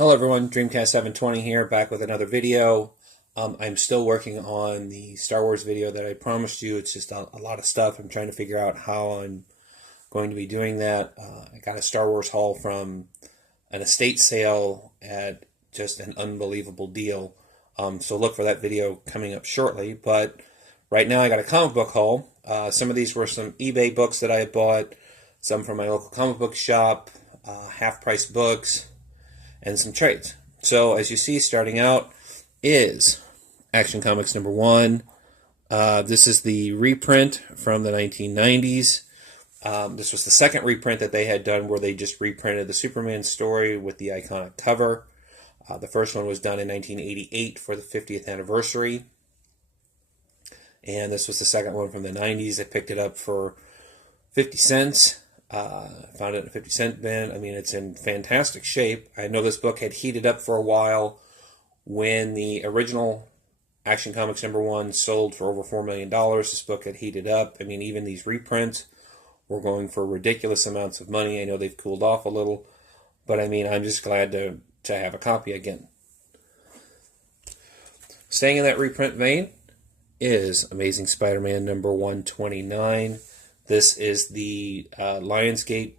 Hello everyone, Dreamcast 720 here, back with another video. I'm still working on the Star Wars video that I promised you. It's just a lot of stuff. I'm trying to figure out how I'm going to be doing that. I got a Star Wars haul from an estate sale at just an unbelievable deal. So look for that video coming up shortly. But right now I got a comic book haul. Some of these were some eBay books that I had bought, some from my local comic book shop, half-price books, and some trades. So as you see, starting out is Action Comics #1. This is the reprint from the 1990s. This was the second reprint that they had done where they just reprinted the Superman story with the iconic cover. The first one was done in 1988 for the 50th anniversary. And this was the second one from the 90s. I picked it up for 50 cents. Found it in a 50-cent bin. I mean, it's in fantastic shape. I know this book had heated up for a while when the original Action Comics #1 sold for over $4 million. This book had heated up. I mean, even these reprints were going for ridiculous amounts of money. I know they've cooled off a little, but I mean, I'm just glad to have a copy again. Staying in that reprint vein is Amazing Spider-Man #129. This is the Lionsgate,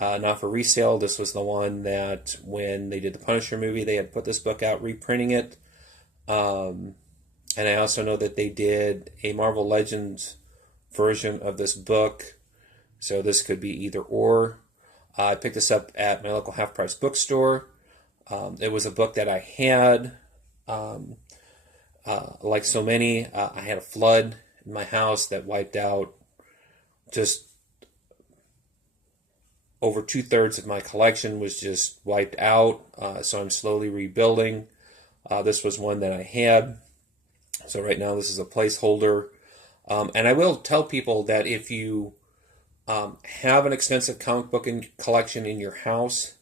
not for resale. This was the one that when they did the Punisher movie, they had put this book out, reprinting it. And I also know that they did a Marvel Legends version of this book. So this could be either or. I picked this up at my local half-price bookstore. It was a book that I had. Like so many, I had a flood in my house that wiped out just over 2/3 of my collection was just wiped out. So I'm slowly rebuilding. This was one that I had. So right now this is a placeholder. And I will tell people that if you have an extensive comic book collection in your house,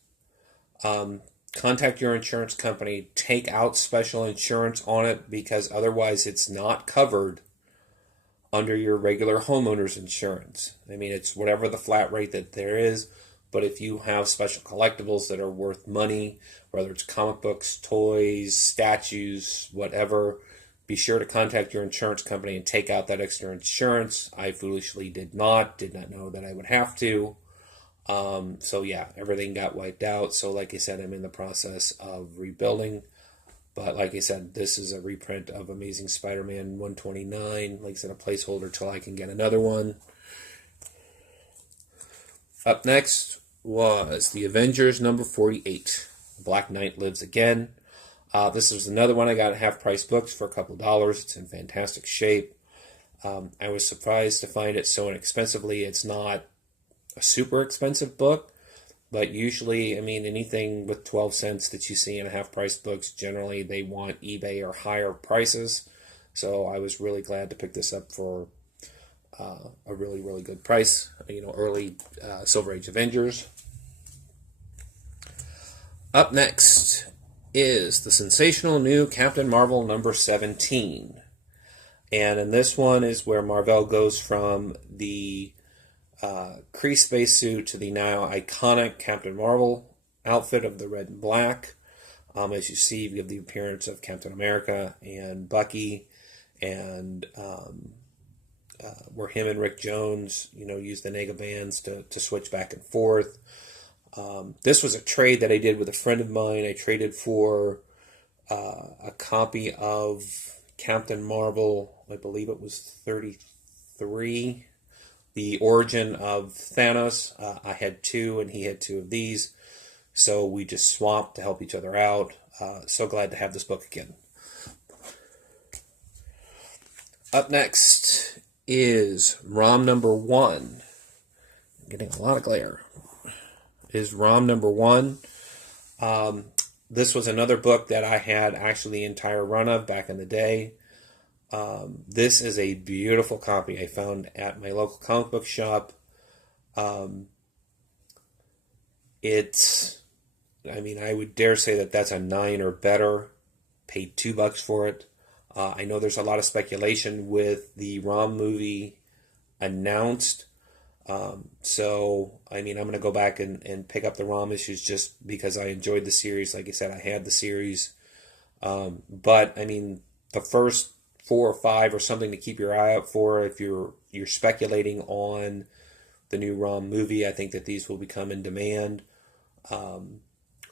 contact your insurance company, take out special insurance on it, because otherwise it's not covered under your regular homeowner's insurance. I mean, it's whatever the flat rate that there is, but if you have special collectibles that are worth money, whether it's comic books, toys, statues, whatever, be sure to contact your insurance company and take out that extra insurance. I foolishly did not know that I would have to. So yeah, everything got wiped out. So like I said, I'm in the process of rebuilding. But like I said, this is a reprint of Amazing Spider-Man 129. Like I said, a placeholder till I can get another one. Up next was The Avengers #48. Black Knight Lives Again. This is another one I got at half-price books for a couple of dollars. It's in fantastic shape. I was surprised to find it so inexpensively. It's not a super expensive book. But usually, I mean, anything with 12 cents that you see in a half-price books, generally they want eBay or higher prices. So I was really glad to pick this up for a really, really good price. You know, early Silver Age Avengers. Up next is the sensational new Captain Marvel #17. And in this one is where Marvel goes from the Kree spacesuit to the now iconic Captain Marvel outfit of the red and black. As you see, we have the appearance of Captain America and Bucky, and where him and Rick Jones, you know, use the Nega bands to switch back and forth. This was a trade that I did with a friend of mine. I traded for a copy of Captain Marvel, I believe it was 33. The Origin of Thanos. I had 2 and he had 2 of these. So we just swapped to help each other out. So glad to have this book again. Up next is ROM #1. I'm getting a lot of glare. Is ROM #1. This was another book that I had actually the entire run of back in the day. This is a beautiful copy I found at my local comic book shop. I mean, I would dare say that that's a 9 or better. Paid $2 for it. I know there's a lot of speculation with the ROM movie announced. So, I mean, I'm going to go back and pick up the ROM issues just because I enjoyed the series. Like I said, I had the series. But, I mean, the first 4 or 5 are something to keep your eye out for if you're speculating on the new ROM movie. I think that these will become in demand,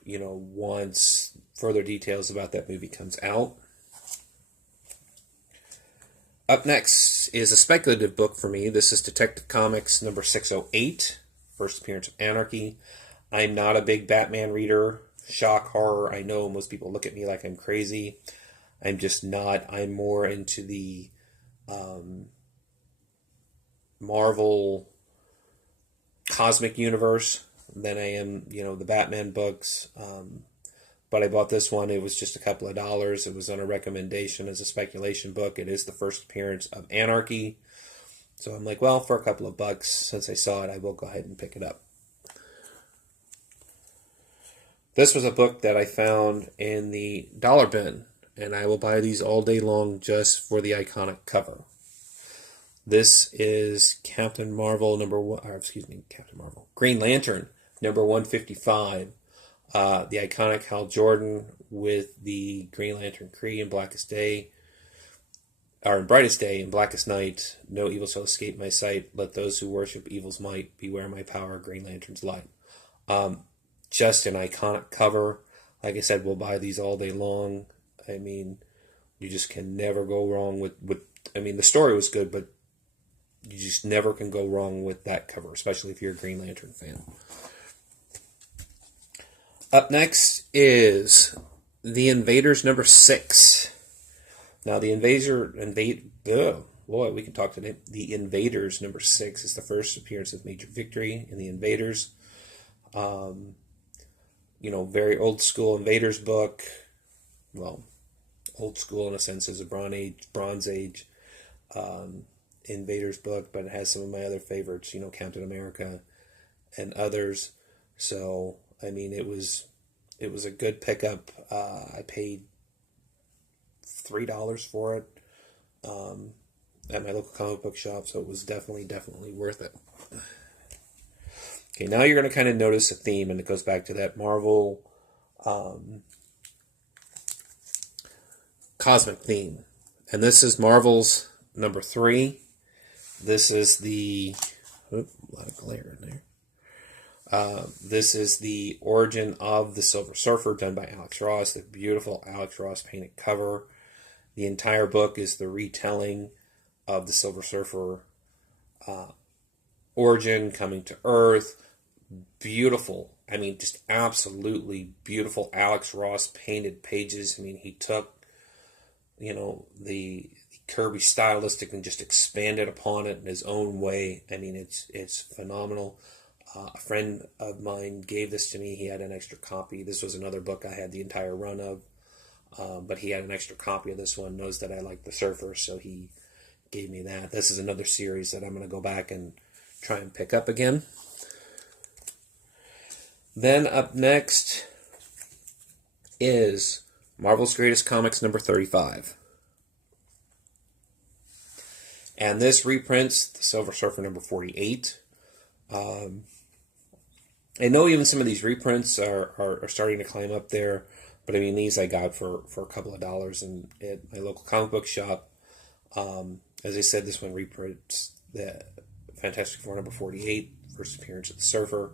once further details about that movie comes out. Up next is a speculative book for me. This is Detective Comics number 608, first appearance of Anarchy. I'm not a big Batman reader. Shock, horror. I know most people look at me like I'm crazy. I'm just not. I'm more into the Marvel cosmic universe than I am, the Batman books. But I bought this one. It was just a couple of dollars. It was on a recommendation as a speculation book. It is the first appearance of Anarchy. So I'm like, well, for a couple of bucks, since I saw it, I will go ahead and pick it up. This was a book that I found in the dollar bin, and I will buy these all day long just for the iconic cover. This is Captain Marvel Green Lantern number 155. The iconic Hal Jordan with the Green Lantern Kree in Blackest Day, or in Brightest Day and Blackest Night. No evil shall escape my sight. Let those who worship evil's might beware my power. Green Lantern's light. Just an iconic cover. Like I said, we'll buy these all day long. I mean, you just can never go wrong with I mean, the story was good, but you just never can go wrong with that cover, especially if you're a Green Lantern fan. Up next is The Invaders number 6. Now, The Invaders number 6 is the first appearance of Major Victory in The Invaders. Very old school Invaders book. Well, old school in a sense as a Bronze Age Invaders book, but it has some of my other favorites, Captain America and others. So, I mean, it was a good pickup. I paid $3 for it at my local comic book shop, so it was definitely worth it. Okay, now you're going to kind of notice a theme, and it goes back to that Marvel cosmic theme. And this is Marvel's number 3. This is a lot of glare in there. This is the origin of the Silver Surfer, done by Alex Ross. The beautiful Alex Ross painted cover. The entire book is the retelling of the Silver Surfer origin, coming to Earth. Beautiful. I mean, just absolutely beautiful Alex Ross painted pages. I mean, he took, the Kirby stylistic and just expanded upon it in his own way. I mean, it's phenomenal. A friend of mine gave this to me. He had an extra copy. This was another book I had the entire run of, but he had an extra copy of this one, knows that I like the Surfer, so he gave me that. This is another series that I'm going to go back and try and pick up again. Then up next is Marvel's Greatest Comics number 35. And this reprints the Silver Surfer number 48. I know even some of these reprints are starting to climb up there, but I mean, these I got for a couple of dollars at my local comic book shop. As I said, this one reprints the Fantastic Four number 48, first appearance of the Surfer,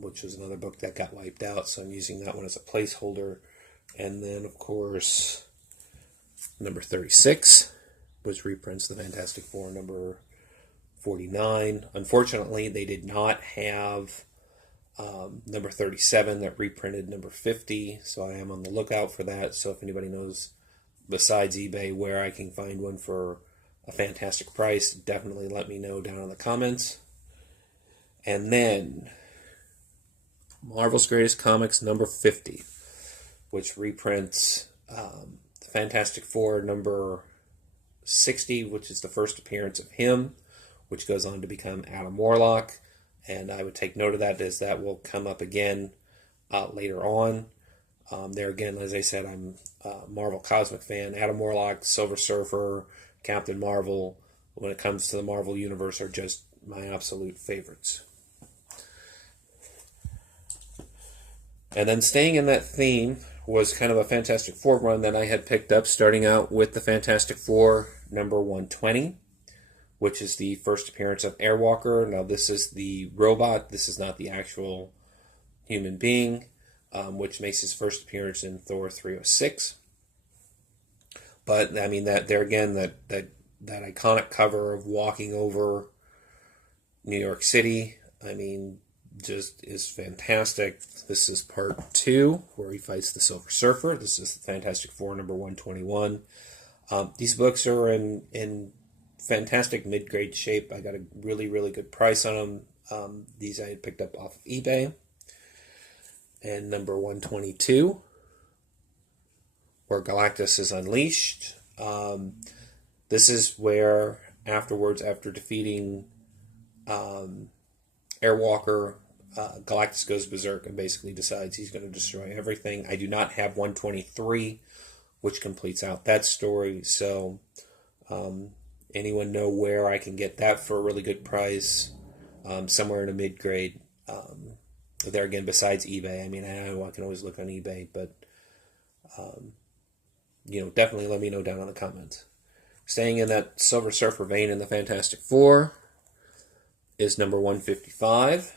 which was another book that got wiped out, so I'm using that one as a placeholder. And then, of course, number 36, which reprints the Fantastic Four number 49. Unfortunately, they did not have number 37 that reprinted number 50, so I am on the lookout for that. So if anybody knows, besides eBay, where I can find one for a fantastic price, definitely let me know down in the comments. And then Marvel's Greatest Comics number 50, which reprints the Fantastic Four number 60, which is the first appearance of him, which goes on to become Adam Warlock. And I would take note of that, as that will come up again later on. There again, as I said, I'm a Marvel Cosmic fan. Adam Warlock, Silver Surfer, Captain Marvel, when it comes to the Marvel Universe, are just my absolute favorites. And then staying in that theme was kind of a Fantastic Four run that I had picked up, starting out with the Fantastic Four number 120, which is the first appearance of Airwalker. Now, this is the robot. This is not the actual human being, which makes his first appearance in Thor 306. But, I mean, that there again, that iconic cover of walking over New York City, I mean, just is fantastic. This is part 2, where he fights the Silver Surfer. This is the Fantastic Four number 121. These books are in fantastic mid-grade shape. I got a really, really good price on them. These I had picked up off of eBay. And number 122, where Galactus is unleashed. This is where afterwards, after defeating Airwalker, Galactus goes berserk and basically decides he's going to destroy everything. I do not have 123, which completes out that story. So, anyone know where I can get that for a really good price? Somewhere in a mid-grade. There again, besides eBay. I mean, I can always look on eBay, but definitely let me know down in the comments. Staying in that Silver Surfer vein in the Fantastic Four is number 155.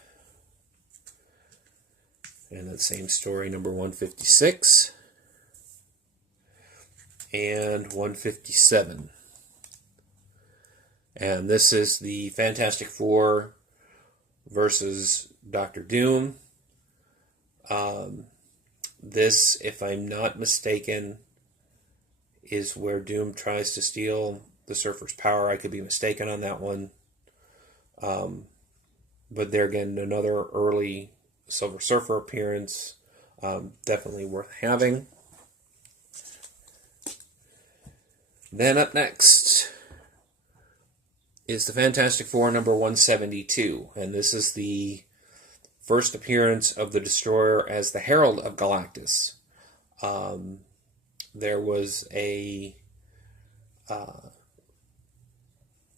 And that same story, number 156. And 157. And this is the Fantastic Four versus Dr. Doom. This, if I'm not mistaken, is where Doom tries to steal the Surfer's power. I could be mistaken on that one. But there again, another early Silver Surfer appearance. Definitely worth having. Then up next is the Fantastic Four number 172. And this is the first appearance of the Destroyer as the Herald of Galactus. There was a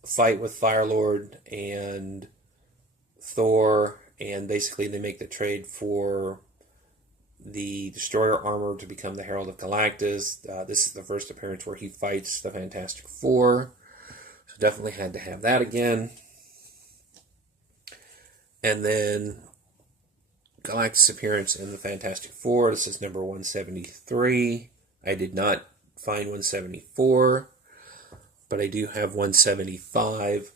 fight with Firelord and Thor, and basically they make the trade for the Destroyer armor to become the Herald of Galactus. This is the first appearance where he fights the Fantastic Four, so definitely had to have that again. And then Galactus' appearance in the Fantastic Four. This is number 173. I did not find 174, but I do have 175,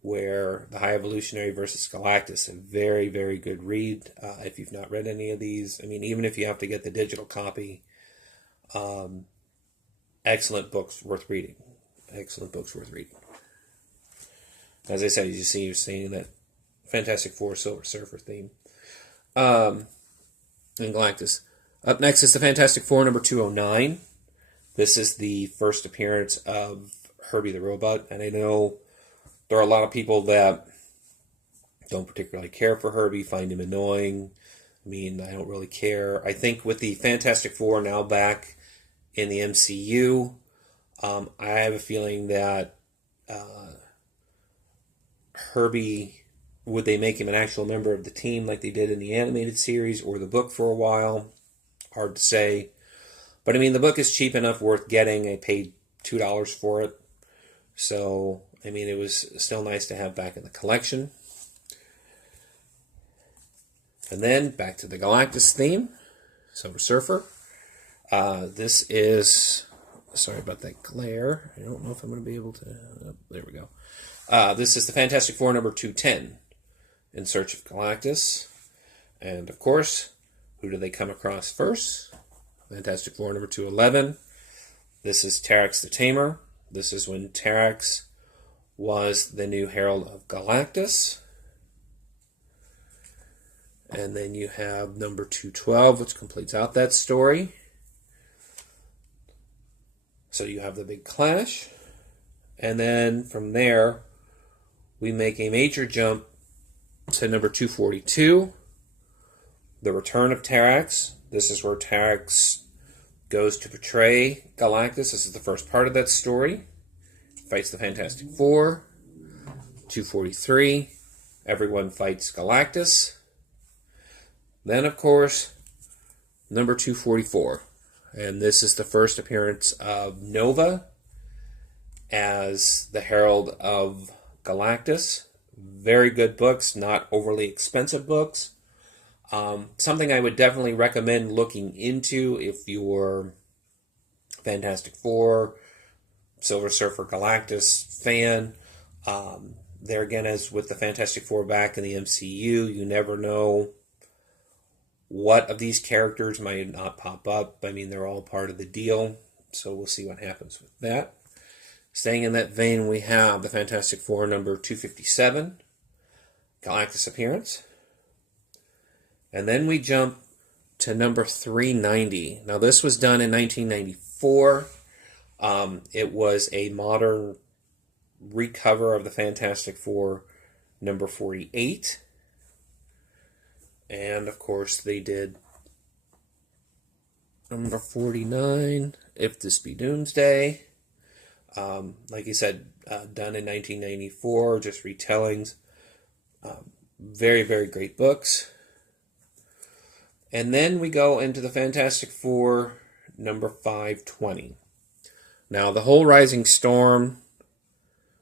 where the High Evolutionary versus Galactus, a very, very good read. If you've not read any of these, I mean, even if you have to get the digital copy, excellent books worth reading. Excellent books worth reading. As I said, as you see, you're seeing that Fantastic Four Silver Surfer theme. And Galactus. Up next is the Fantastic Four number 209. This is the first appearance of Herbie the Robot, and I know there are a lot of people that don't particularly care for Herbie, find him annoying. I mean, I don't really care. I think with the Fantastic Four now back in the MCU, I have a feeling that Herbie, would they make him an actual member of the team like they did in the animated series or the book for a while? Hard to say. But I mean, the book is cheap enough, worth getting. I paid $2 for it. So, I mean, it was still nice to have back in the collection. And then, back to the Galactus theme. Silver Surfer. This is... Sorry about that glare. I don't know if I'm going to be able to... Oh, there we go. This is the Fantastic Four number 210. In Search of Galactus. And, of course, who do they come across first? Fantastic Four number 211. This is Terrax the Tamer. This is when Terrax was the new Herald of Galactus. And then you have number 212, which completes out that story. So you have the big clash. And then from there, we make a major jump to number 242. The Return of Terrax. This is where Terrax goes to betray Galactus. This is the first part of that story. He fights the Fantastic Four. 243, Everyone Fights Galactus. Then, of course, number 244. And this is the first appearance of Nova as the Herald of Galactus. Very good books, not overly expensive books. Something I would definitely recommend looking into if you're Fantastic Four, Silver Surfer Galactus fan. There again, as with the Fantastic Four back in the MCU, you never know what of these characters might not pop up. I mean, they're all part of the deal, so we'll see what happens with that. Staying in that vein, we have the Fantastic Four number 257, Galactus appearance. And then we jump to number 390. Now, this was done in 1994. It was a modern recover of the Fantastic Four number 48. And, of course, they did number 49, If This Be Doomsday. Like you said, done in 1994, just retellings. Very, very great books. And then we go into the Fantastic Four number 520. Now, the whole Rising Storm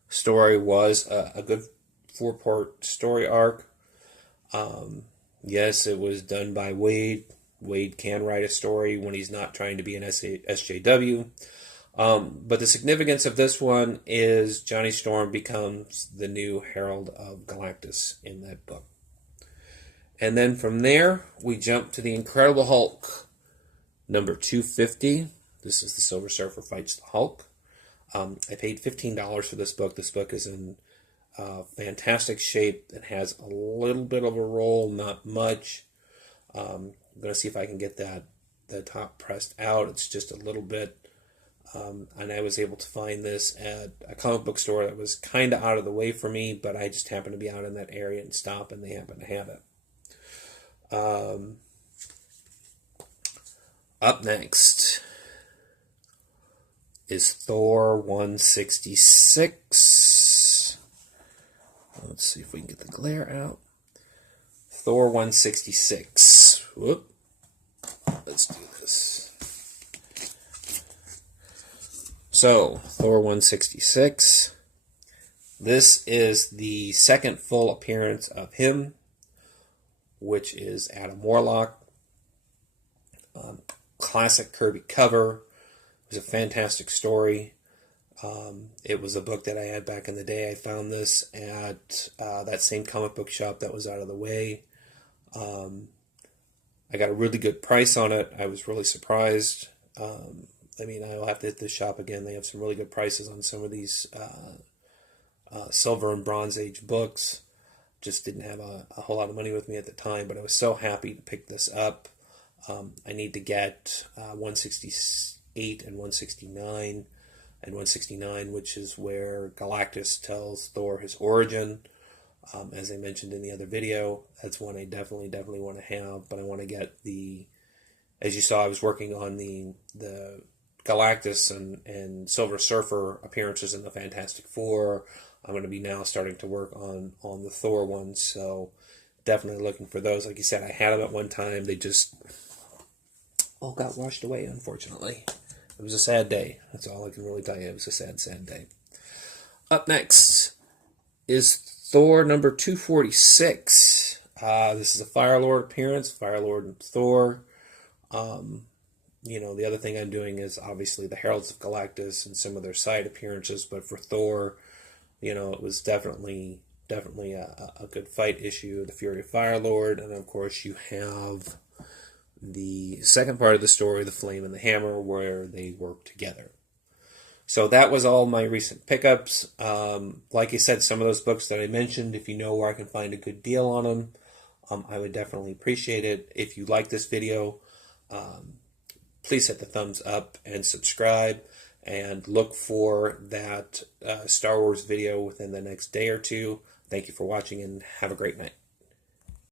story was a good 4-part story arc. Yes, it was done by Wade. Wade can write a story when he's not trying to be an SJW. But the significance of this one is Johnny Storm becomes the new Herald of Galactus in that book. And then from there, we jump to the Incredible Hulk, number 250. This is the Silver Surfer Fights the Hulk. I paid $15 for this book. This book is in fantastic shape. It has a little bit of a roll, not much. I'm going to see if I can get the top pressed out. It's just a little bit. And I was able to find this at a comic book store that was kind of out of the way for me, but I just happened to be out in that area and stop, and they happened to have it. Up next is Thor 166. Let's see if we can get the glare out. Thor 166. Whoop. Let's do this. So, Thor 166. This is the second full appearance of him, which is Adam Warlock. Classic Kirby cover. It was a fantastic story. It was a book that I had back in the day. I found this at that same comic book shop that was out of the way. I got a really good price on it. I was really surprised. I mean, I'll have to hit this shop again. They have some really good prices on some of these Silver and Bronze Age books. Just didn't have a whole lot of money with me at the time, but I was so happy to pick this up. I need to get 168 and 169, and 169, which is where Galactus tells Thor his origin. As I mentioned in the other video, that's one I definitely want to have, but I want to get as you saw, I was working on the Galactus and Silver Surfer appearances in the Fantastic Four. I'm going to be now starting to work on the Thor ones, so definitely looking for those. Like you said, I had them at one time. They just all got washed away, unfortunately. It was a sad day. That's all I can really tell you. It was a sad, sad day. Up next is Thor number 246. This is a Firelord appearance, Firelord and Thor. The other thing I'm doing is obviously the Heralds of Galactus and some of their side appearances, but for Thor, it was definitely a good fight issue, the Fury of Firelord, and of course you have the second part of the story, the Flame and the Hammer, where they work together. So that was all my recent pickups. Like I said, some of those books that I mentioned, if you know where I can find a good deal on them, I would definitely appreciate it. If you like this video, please hit the thumbs up and subscribe, and look for that Star Wars video within the next day or two. Thank you for watching, and have a great night.